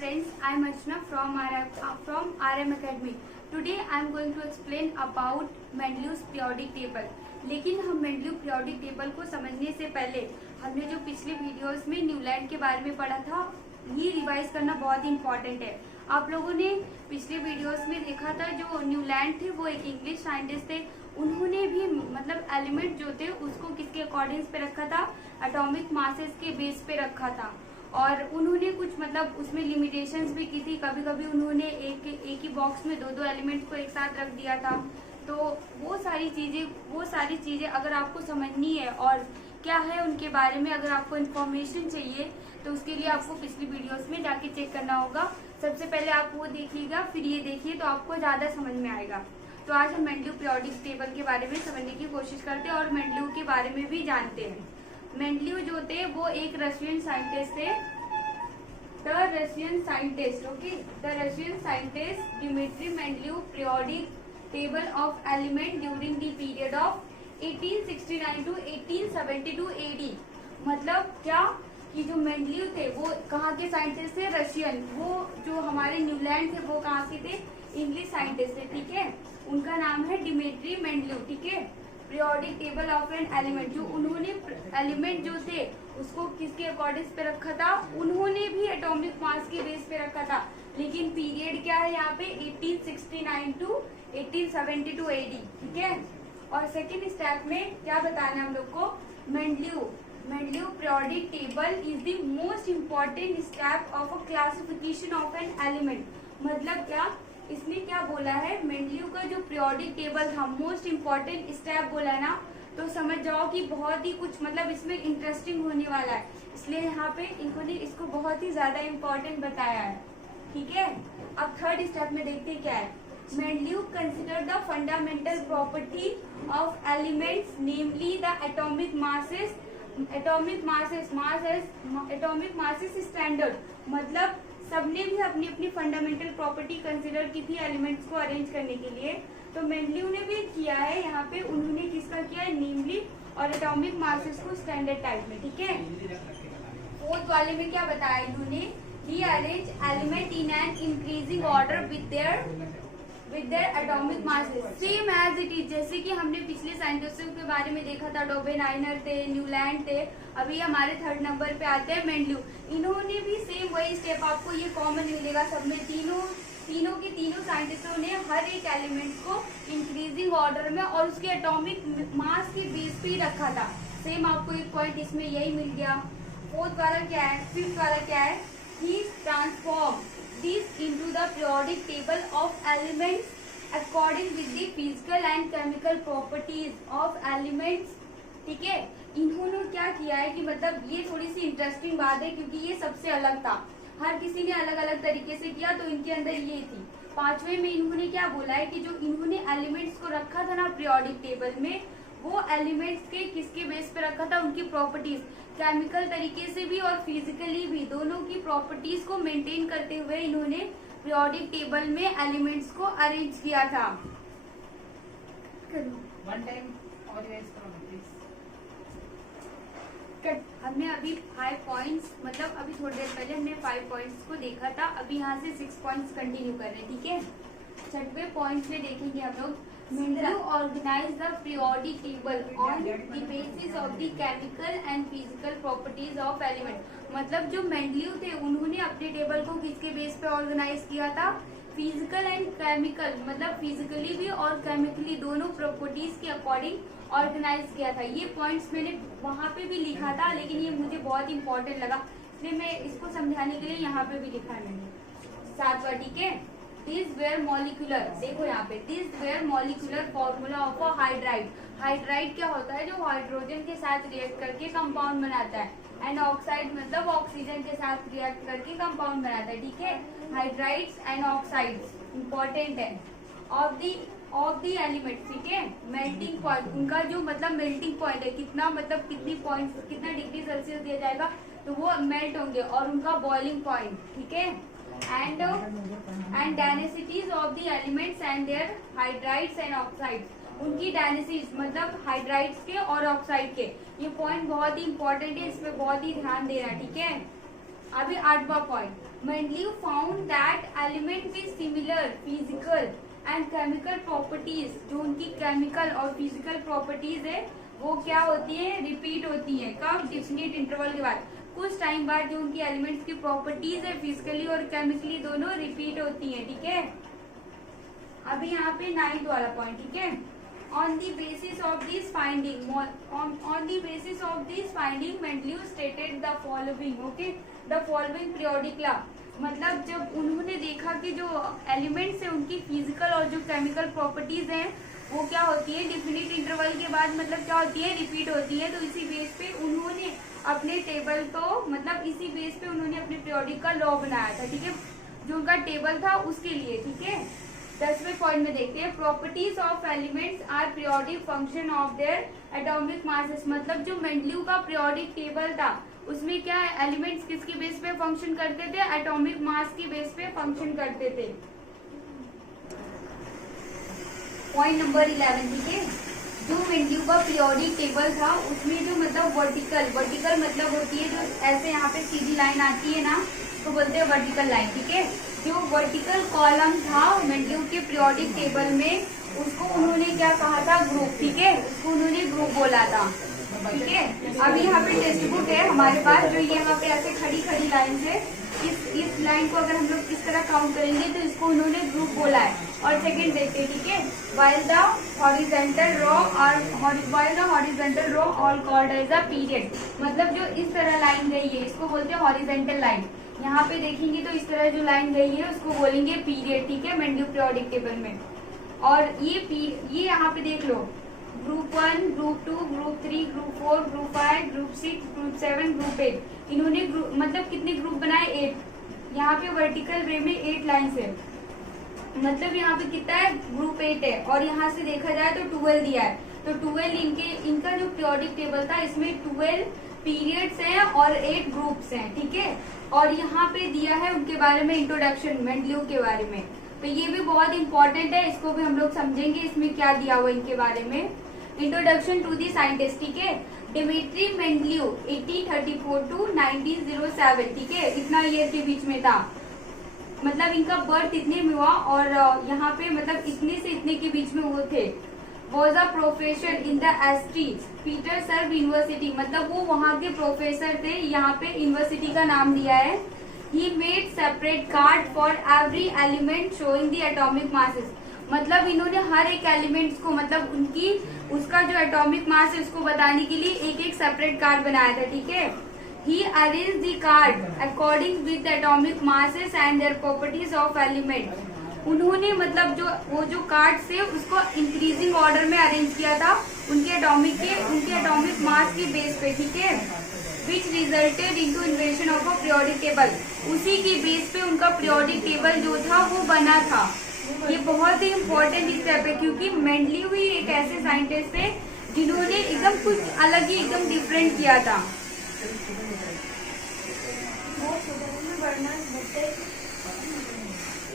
friends, I am Archana from RM Academy. Today I am going to explain about Mendeleev's periodic table. लेकिन हम Mendeleev periodic table को समझने से पहले हमने जो पिछले वीडियोस में न्यूलैंड के बारे में पढ़ा था, ये रिवाइज करना बहुत ही इम्पोर्टेंट है। आप लोगों ने पिछले वीडियोस में देखा था, जो न्यूलैंड थे वो एक इंग्लिश साइंटिस्ट थे। उन्होंने भी मतलब एलिमेंट जो थे उसको किसके अकॉर्डिंग पे रखा था, एटॉमिक मासेस के बेस पे रखा था। और उन्होंने कुछ मतलब उसमें लिमिटेशंस भी की थी। कभी कभी उन्होंने एक ही बॉक्स में दो एलिमेंट्स को एक साथ रख दिया था। तो वो सारी चीजें अगर आपको समझनी है और क्या है उनके बारे में अगर आपको इन्फॉर्मेशन चाहिए तो उसके लिए आपको पिछली वीडियोस में जाके चेक करना होगा। सबसे पहले आप वो देखिएगा, फिर ये देखिए तो आपको ज्यादा समझ में आएगा। तो आज हम मेंडलीव पीरियोडिक टेबल के बारे में समझने की कोशिश करते हैं और मेंडलीव के बारे में भी जानते हैं। मेंडलीव जो थे वो एक रशियन साइंटिस्ट थे। The Russian scientist Dmitri Mendeleev periodic table of element during the period of 1869 to 1872 AD. मतलब क्या कि जो मेंडलीव थे वो कहाँ के साइंटिस्ट थे, रशियन। वो जो हमारे न्यूलैंड थे वो कहाँ के थे, इंग्लिश साइंटिस्ट थे। ठीक है, उनका नाम है डिमिट्री मेंडलीव। ठीक है, periodic table of an element, जो उन्होंने एलिमेंट जो थे उसको किसके अकॉर्डिंग पे रखा था, उन्होंने भी एटॉमिक मास के बेस पे रखा था। लेकिन पीरियड क्या है यहाँ पे, 1869 टू 1872 एडी। ठीक है, और सेकेंड स्टेप में क्या बताना है हम लोग को, Mendeleev periodic table is the most important step of a classification of an element. मतलब क्या, इसमें क्या बोला है, मेंडलीव का जो पीरियोडिक टेबल था मोस्ट इम्पोर्टेंट स्टेप बोला है ना, तो समझ जाओ कि बहुत ही कुछ मतलब इसमें इंटरेस्टिंग होने वाला है। इसलिए यहाँ पे इन्होंने इसको बहुत ही ज्यादा इम्पोर्टेंट बताया है। ठीक है, अब थर्ड स्टेप में देखते हैं क्या है। Mendeleev consider the fundamental property of elements namely the atomic masses standard. मतलब सबने भी अपनी अपनी फंडामेंटल प्रॉपर्टी कंसिडर की थी एलिमेंट्स को अरेंज करने के लिए। तो मेंडलीव ने भी किया है यहाँ पे, उन्होंने किसका किया है, नेमली और एटॉमिक मासेस को स्टैंडर्ड टाइप में। ठीक है, फोर्थ वाले में क्या बताया इन्होंने, he arrange element in an increasing order with their atomic masses same as it is. जैसे कि हमने पिछले साइंटिस्टों के बारे में देखा था, डोबेनाइनर थे, न्यूलैंड थे, अभी हमारे थर्ड नंबर पे आते हैं मेंडलीव। इन्होंने भी सेम वही स्टेप, आपको ये कॉमन मिलेगा सब में, तीनों साइंटिस्टों ने हर एक एलिमेंट को इंक्रीजिंग ऑर्डर में और उसके एटॉमिक मास के बेस पे ही रखा था। सेम आपको एक पॉइंट इसमें यही मिल गया। फोर्थ वाला क्या है, फिफ्थ वाला क्या है, ही transform this into the periodic table of elements according with the physical and chemical properties of elements। ठीक है, इन्होंने क्या किया है कि मतलब ये थोड़ी सी इंटरेस्टिंग बात है क्योंकि ये सबसे अलग था। हर किसी ने अलग अलग तरीके से किया, तो इनके अंदर ये थी। पांचवे में इन्होंने क्या बोला है कि जो इन्होंने एलिमेंट्स को रखा था ना पीरियोडिक टेबल में, वो एलिमेंट्स के किसके बेस पे रखा था, उनकी प्रॉपर्टीज, केमिकल तरीके से भी और फिजिकली भी, दोनों की प्रॉपर्टीज को मेंटेन करते हुए इन्होंने पीरियोडिक टेबल में एलिमेंट्स को अरेंज किया था। One time और रिवाइज करो प्लीज। हमने अभी 5 पॉइंट्स, मतलब अभी थोड़ी देर पहले हमने 5 पॉइंट्स को देखा था, अभी यहाँ से 6 पॉइंट्स कंटिन्यू कर रहे हैं। ठीक है, छठवें पॉइंट में देखेंगे हम लोग, Mendeleev organise the periodic table on the basis of the chemical and physical properties of element. मतलब जो मेंडलीव थे उन्होंने अपने टेबल को किसके बेस पे ऑर्गेनाइज किया था, फिजिकल एंड केमिकल, मतलब फिजिकली भी और केमिकली दोनों प्रॉपर्टीज के अकॉर्डिंग ऑर्गेनाइज किया था। ये पॉइंट्स मैंने वहां पे भी लिखा था, लेकिन ये मुझे बहुत इंपॉर्टेंट लगा, इसलिए मैं इसको समझाने के लिए यहाँ पे भी लिखा है मैंने। सातवां, ठीक है, दिस वेयर मॉलिक्यूलर, देखो यहाँ पे, this where molecular formula of a hydride. Hydride क्या होता है, जो हाइड्रोजन के साथ रिएक्ट करके कंपाउंड बनाता है, एंड ऑक्साइड मतलब ऑक्सीजन के साथ रिएक्ट करके कंपाउंड बनाता है। ठीक है, हाइड्राइड्स एंड ऑक्साइड्स इंपॉर्टेंट है ऑफ दी एलिमेंट। ठीक है, मेल्टिंग पॉइंट, उनका जो मतलब मेल्टिंग पॉइंट है, कितना मतलब कितना डिग्री सेल्सियस दिया जाएगा तो वो मेल्ट होंगे, और उनका बॉइलिंग पॉइंट। ठीक है, and densities of the elements and their hydrides and oxides, उनकी डायनेसिस मतलब हाइड्राइड्स के और ऑक्साइड के। ये पॉइंट बहुत ही इंपॉर्टेंट है, इसमें बहुत ही ध्यान देना। ठीक है, अभी 8वां point, Mendeleev found that element with similar physical and chemical properties, जो उनकी केमिकल और फिजिकल प्रॉपर्टीज है वो क्या होती है, रिपीट होती है। कब? डिफिनिट इंटरवल के बाद, कुछ टाइम बाद जो उनकी एलिमेंट्स की प्रॉपर्टीज है फिजिकली और केमिकली दोनों रिपीट होती है। ठीक है, अभी यहाँ पे 9th वाला पॉइंट। ठीक है, on the basis of this finding Mendeleev stated the following, okay, the following periodic law। मतलब जब उन्होंने देखा कि जो एलिमेंट्स है उनकी फिजिकल और जो केमिकल प्रॉपर्टीज हैं वो क्या होती है, डिफिनिट इंटरवल के बाद मतलब क्या होती है, रिपीट होती है। तो इसी बेस पे उन्होंने अपने टेबल को मतलब इसी बेस पे उन्होंने अपने पीरियोडिक का लॉ बनाया था। ठीक है, जो उनका टेबल था उसके लिए। ठीक है, 10वें पॉइंट में देखते हैं, properties of elements are periodic function of their atomic masses. मतलब जो मेंडलीव का पीरियोडिक टेबल था उसमें क्या एलिमेंट्स किसके बेस पे फंक्शन करते थे, एटॉमिक मास के बेस पे फंक्शन करते थे। Point number 11। ठीक है, जो मेंडलीव का पीरियोडिक टेबल था उसमें जो मतलब वर्टिकल मतलब होती है जो ऐसे यहाँ पे सीधी लाइन आती है ना, तो बोलते हैं वर्टिकल लाइन। ठीक है, जो वर्टिकल कॉलम था मेंडलीव के पीरियोडिक टेबल में उसको उन्होंने क्या कहा था, ग्रुप। ठीक है, उसको उन्होंने ग्रुप बोला था। ठीक है, अभी यहाँ पे टेक्स्ट बुक है हमारे पास, जो ये यहाँ पे ऐसे खड़ी लाइन है, इस लाइन को अगर हम लोग इस तरह काउंट करेंगे तो इसको उन्होंने ग्रुप बोला है। और सेकंड देखते हैं। ठीक है, while the horizontal row all called as a period। मतलब जो इस तरह लाइन गई है इसको बोलते हैं हॉरिजेंटल लाइन। यहाँ पे देखेंगे तो इस तरह जो लाइन गई है उसको बोलेंगे पीरियड। ठीक है, मेंडलीव पीरियोडिक टेबल में। और ये यहाँ पे देख लो, group 1, group 2, group 3, group 4, group 5, group 6, group 7, group 8। इन्होंने मतलब कितने ग्रुप बनाए, 8। यहाँ पे वर्टिकल वे में 8 लाइन है, मतलब यहाँ पे कितना है, ग्रुप 8 है। और यहाँ से देखा जाए तो 12 दिया है, तो 12 इनका जो पीरियोडिक टेबल था इसमें 12 पीरियड्स हैं और 8 ग्रुप्स हैं। ठीक है, और यहाँ पे दिया है उनके बारे में इंट्रोडक्शन मेंडलीव के बारे में, तो ये भी बहुत इंपॉर्टेंट है, इसको भी हम लोग समझेंगे इसमें क्या दिया हुआ इनके बारे में। Introduction to the scientist. ठीक है, डिमिट्री मेंडलीव 1834 टू 1907। ठीक है, इतना ईयर के बीच में था, मतलब इनका बर्थ इतने में हुआ और यहाँ पे मतलब इतने से इतने के बीच में वो थे। Was a professor in the ST Petersburg university, मतलब वो वहाँ के प्रोफेसर थे, यहाँ पे यूनिवर्सिटी का नाम दिया है। He made separate card for every element showing the atomic masses. मतलब इन्होंने हर एक एलिमेंट्स को मतलब उसका जो एटॉमिक मास है उसको बताने के लिए एक एक सेपरेट कार्ड बनाया था। ठीक है, he arranged the card according with the atomic masses and their properties of element। उन्होंने मतलब वो जो कार्ड से उसको इंक्रीजिंग ऑर्डर में अरेंज किया था उनके एटॉमिक मास के बेस पे। ठीक है, which resulted into invention of a periodic table। उसी के बेस पे उनका पीरियोडिक टेबल जो था वो बना था। ये बहुत ही इम्पोर्टेंट स्टेप है क्योंकि मेंडलीव ही एक ऐसे साइंटिस्ट थे जिन्होंने एकदम कुछ अलग ही एकदम डिफरेंट किया था।